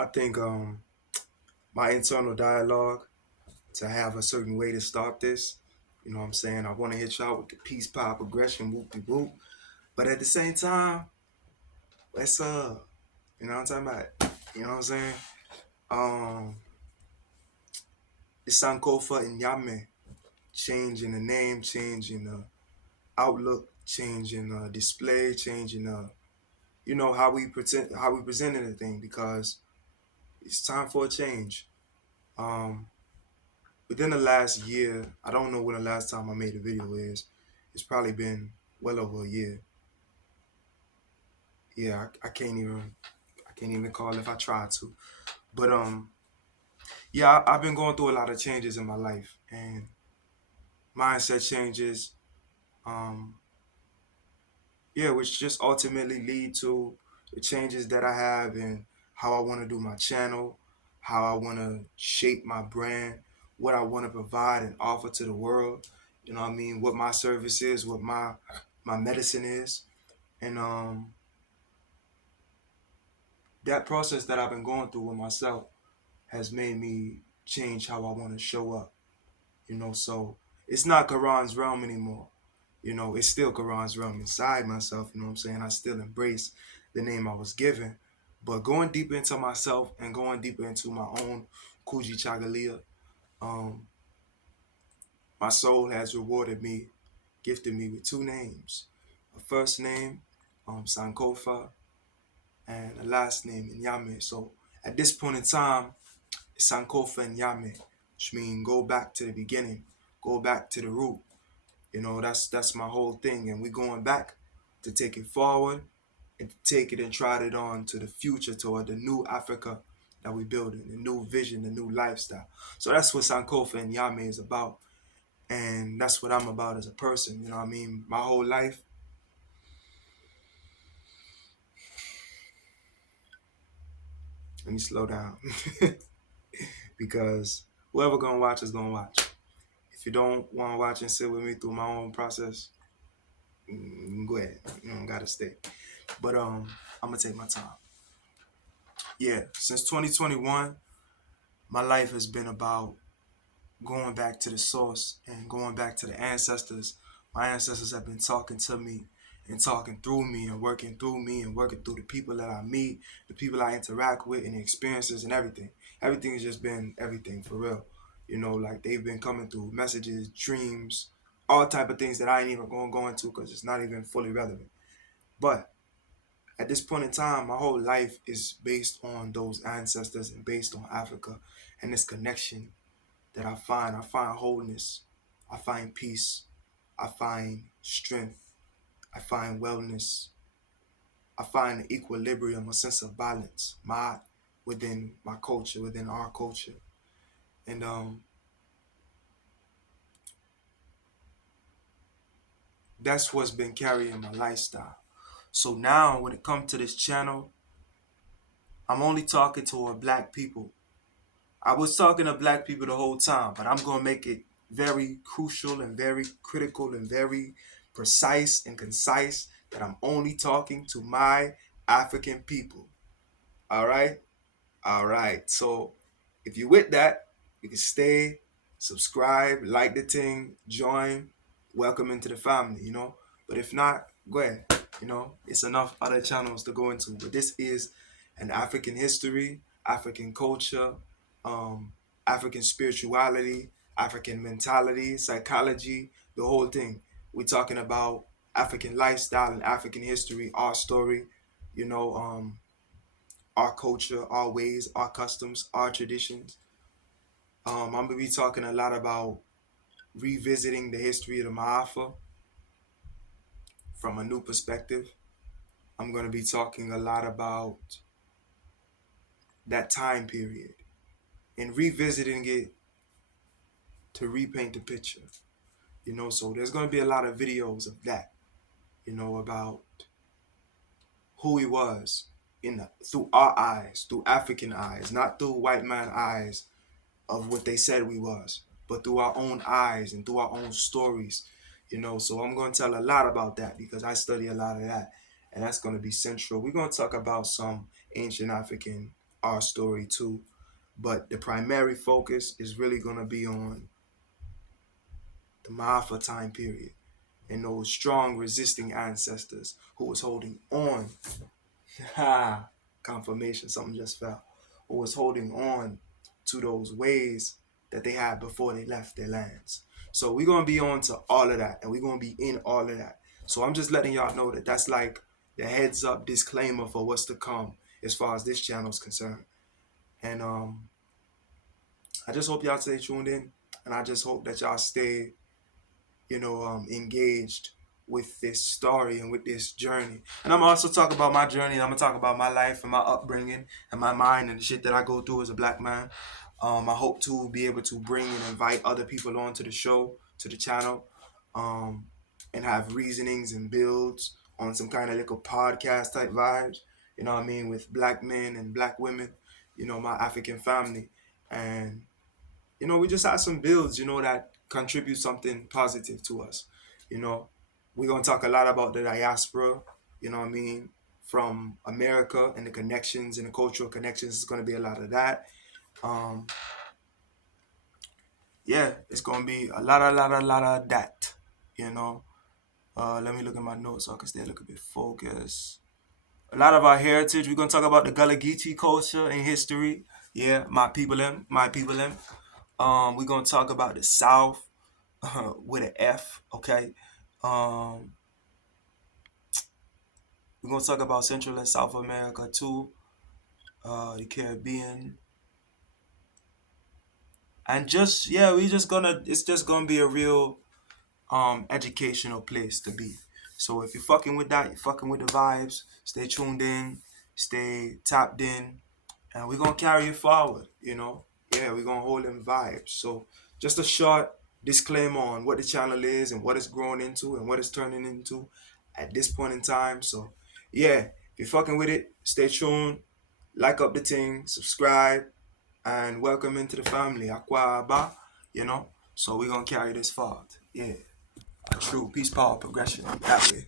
I think my internal dialogue to have a certain way to start this. You know what I'm saying? I want to hit y'all with the peace, power, progression, whoop de whoop. But at the same time, what's up? You know what I'm talking about? You know what I'm saying? Um, it's Sankofa and Yame changing the name, changing the outlook, changing the display, changing how we presenting the thing because it's time for a change. Um, Within the last year, I don't know when the last time I made a video is. It's probably been well over a year. Yeah, I can't even call if I try to. But yeah, I've been going through a lot of changes in my life and mindset changes. Um, yeah, which just ultimately lead to the changes that I have in how I want to do my channel, how I want to shape my brand, what I want to provide and offer to the world. You know what I mean? What my service is, what my medicine is. And that process that I've been going through with myself has made me change how I want to show up. So it's not Quran's realm anymore. It's still Quran's realm inside myself. You know what I'm saying? I still embrace the name I was given. But going deeper into myself and going deeper into my own Kuji Chagalia, um, my soul has rewarded me, gifted me with two names. A first name, Sankofa, and a last name, Nyame. So at this point in time, it's Sankofa and Nyame, which means go back to the beginning, go back to the root. That's my whole thing. And we're going back to take it forward and to take it and try it on to the future, toward the new Africa that we're building, the new vision, the new lifestyle. So that's what Sankofa and Yame is about. And that's what I'm about as a person. You know what I mean? My whole life, let me slow down. Because whoever gonna watch is gonna watch. If you don't want to watch and sit with me through my own process, go ahead. You don't gotta stay. But I'm gonna take my time. Yeah, since 2021, my life has been about going back to the source and going back to the ancestors. My ancestors have been talking to me and talking through me and working through me and working through the people that I meet, the people I interact with, and the experiences and everything. Everything has just been everything for real. Like they've been coming through messages, dreams, all type of things that I ain't even gonna go into because it's not even fully relevant. But at this point in time, my whole life is based on those ancestors and based on Africa and this connection that I find wholeness, I find peace, I find strength, I find wellness, I find equilibrium, a sense of balance, within my culture, within our culture. And that's what's been carrying my lifestyle. So now when it comes to this channel, I'm only talking to our black people. I was talking to black people the whole time, but I'm gonna make it very crucial and very critical and very precise and concise that I'm only talking to my African people. All right? All right. So if you with that, you can stay, subscribe, like the thing, join, welcome into the family. But if not, go ahead. It's enough other channels to go into. But this is an African history, African culture, um, African spirituality, African mentality, psychology, the whole thing. We're talking about African lifestyle and African history, our story, you know, um, our culture, our ways, our customs, our traditions. I'm gonna be talking a lot about revisiting the history of the Ma'afa from a new perspective. I'm gonna be talking a lot about that time period and revisiting it to repaint the picture. So there's gonna be a lot of videos of that. About who he was through our eyes, through African eyes, not through white man eyes of what they said we was, but through our own eyes and through our own stories. So I'm going to tell a lot about that because I study a lot of that, and that's going to be central. We're going to talk about some ancient African our story too. But the primary focus is really gonna be on the Mahafa time period and those strong resisting ancestors who was holding on. Ha! Confirmation, something just fell. Who was holding on to those ways that they had before they left their lands. So we're gonna be on to all of that, and we're gonna be in all of that. So I'm just letting y'all know that that's like the heads up disclaimer for what's to come as far as this channel is concerned. And I just hope y'all stay tuned in, and I just hope that y'all stay, engaged with this story and with this journey. And I'm also talk about my journey. I'm gonna talk about my life and my upbringing and my mind and the shit that I go through as a black man. I hope to be able to bring and invite other people onto the show, to the channel, um, and have reasonings and builds on some kind of little podcast type vibes. You know what I mean, with black men and black women. My African family, and we just had some builds, that contribute something positive to us. You know, we're gonna talk a lot about the diaspora, you know what I mean, from America and the connections and the cultural connections. It's gonna be a lot of that. Um, yeah, it's gonna be a lot of that, you know. Let me look at my notes so I can stay a little bit focused. A lot of our heritage. We're gonna talk about the Gullah Geechee culture and history. Yeah, my people them. We're gonna talk about the South with an F, okay? Um, we're gonna talk about Central and South America too, the Caribbean, and just yeah, we just gonna it's just gonna be a real educational place to be. So if you're fucking with that, you're fucking with the vibes. Stay tuned in, stay tapped in, and we're gonna carry it forward. Yeah, we're gonna hold them vibes. So just a short disclaimer on what the channel is and what it's growing into and what it's turning into at this point in time. So yeah, if you're fucking with it, stay tuned, like up the thing, subscribe, and welcome into the family. Aquaba. So we're gonna carry this forward. Yeah. True. Peace, power, progression. That way.